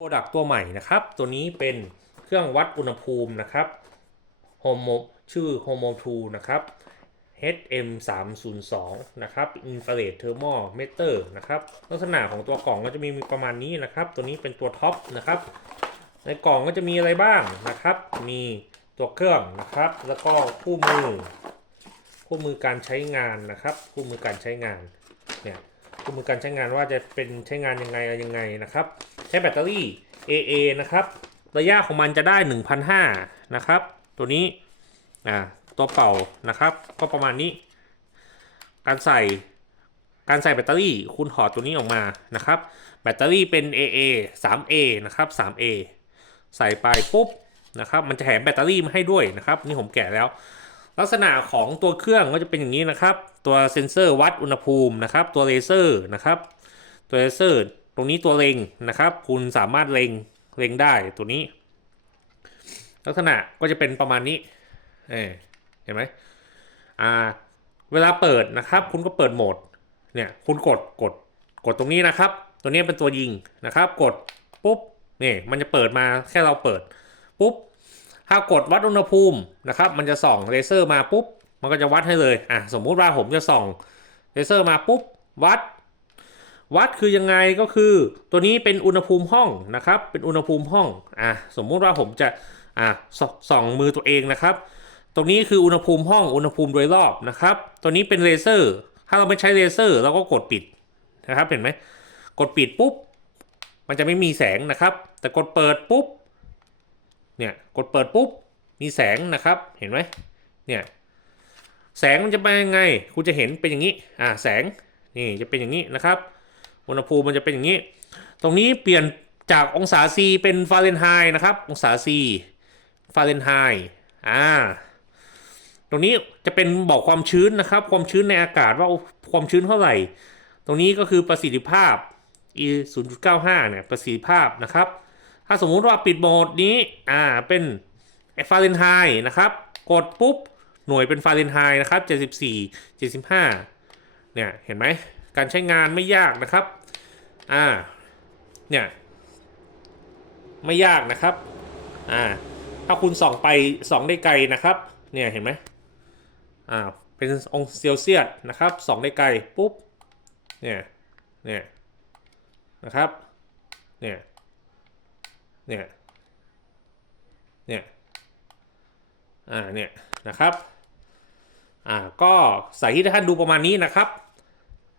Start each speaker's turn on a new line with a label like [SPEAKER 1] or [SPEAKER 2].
[SPEAKER 1] โปรดักตัวใหม่นะครับ ตัวนี้เป็นเครื่องวัดอุณหภูมินะครับ Homo ชื่อ Homo 2นะครับ HM 3 0 2 นะครับ Infrared Thermal Meter นะครับลักษณะของตัวกล่องก็จะมีประมาณนี้นะครับ ตัวนี้เป็นตัวท็อปนะครับ ในกล่องก็จะมีอะไรบ้างนะครับ มีตัวเครื่องนะครับ แล้วก็คู่มือ คู่มือการใช้งานนะครับ คู่มือการใช้งานเนี่ยคู่มือการใช้งานว่าจะเป็นใช้งานยังไงอะไรยังไงนะครับ ใช้แบตเตอรี่ AA นะครับ ระยะของมันจะได้ 1,500 นะครับ ตัวนี้อ่าตัวเป่านะครับ ก็ประมาณนี้ การใส่การใส่แบตเตอรี่คุณถอดตัวนี้ออกมานะครับ แบตเตอรี่เป็น AA 3A นะครับ 3A ใส่ไปปุ๊บนะครับ มันจะแถมแบตเตอรี่มาให้ด้วยนะครับ นี่ผมแกะแล้ว ลักษณะของตัวเครื่องก็จะเป็นอย่างนี้นะครับ ตัวเซ็นเซอร์วัดอุณหภูมินะครับ ตัวเลเซอร์นะครับ ตัวเลเซอร์ ตรงนี้ตัวเล็งนะครับ คุณสามารถเล็งเล็งได้ตัวนี้ ลักษณะก็จะเป็นประมาณนี้เเห็นไหมอ่าเวลาเปิดนะครับ คุณก็เปิดโหมดเนี่ยคุณกดกดกดตรงนี้นะครับ ตัวนี้เป็นตัวยิงนะครับ กดปุ๊บนี่มันจะเปิดมาแค่เราเปิดปุ๊บถ้ากดวัดอุณหภูมินะครับ มันจะส่องเลเซอร์มาปุ๊บ มันก็จะวัดให้เลย อะ สมมุติว่าผมจะส่องเลเซอร์มาปุ๊บ วัด วัดคือยังไงก็คือตัวนี้เป็นอุณหภูมิห้องนะครับ เป็นอุณหภูมิห้องอะสมมุติว่าผมจะอะสส่องมือตัวเองนะครับ ตรงนี้คืออุณหภูมิห้องอุณหภูมิโดยรอบนะครับ ตัวนี้เป็นเลเซอร์ ถ้าเราไม่ใช้เลเซอร์เราก็กดปิดนะครับเห็นไหมกดปิดปุ๊บ มันจะไม่มีแสงนะครับ แต่กดเปิดปุ๊บเนี่ยกดเปิดปุ๊บมีแสงนะครับเห็นไหมเนี่ยแสงมันจะเป็นยังไง คุณจะเห็นเป็นอย่างนี้อ่าแสงนี่จะเป็นอย่างนี้นะครับ อุณหภูมิมันจะเป็นอย่างนี้ ตรงนี้เปลี่ยนจากองศาซีเป็นฟาเรนไฮต์นะครับ องศาซีฟาเรนไฮต์อ่าตรงนี้จะเป็นบอกความชื้นนะครับ ความชื้นในอากาศว่าความชื้นเท่าไหร่ ตรงนี้ก็คือประสิทธิภาพ e 0.95 เนี่ยประสิทธิภาพนะครับ ถ้าสมมุติว่าปิดโหมดนี้อ่าเป็นฟาเรนไฮต์นะครับ กดปุ๊บ หน่วยเป็นฟาเรนไฮต์นะครับ 74 75 เนี่ย เห็นไหม การใช้งานไม่ยากนะครับ อ่า เนี่ย ไม่ยากนะครับ อ่า ถ้าคุณส่องไปส่องได้ไกลนะครับ เนี่ยเห็นไหมอ่า เป็นองศาเซลเซียสนะครับ ส่องได้ไกลปุ๊บ เนี่ย เนี่ย นะครับ เนี่ย เนี่ย เนี่ย อ่า เนี่ย นะครับ อ่า ก็ใส่ที่ท่านดูประมาณนี้นะครับ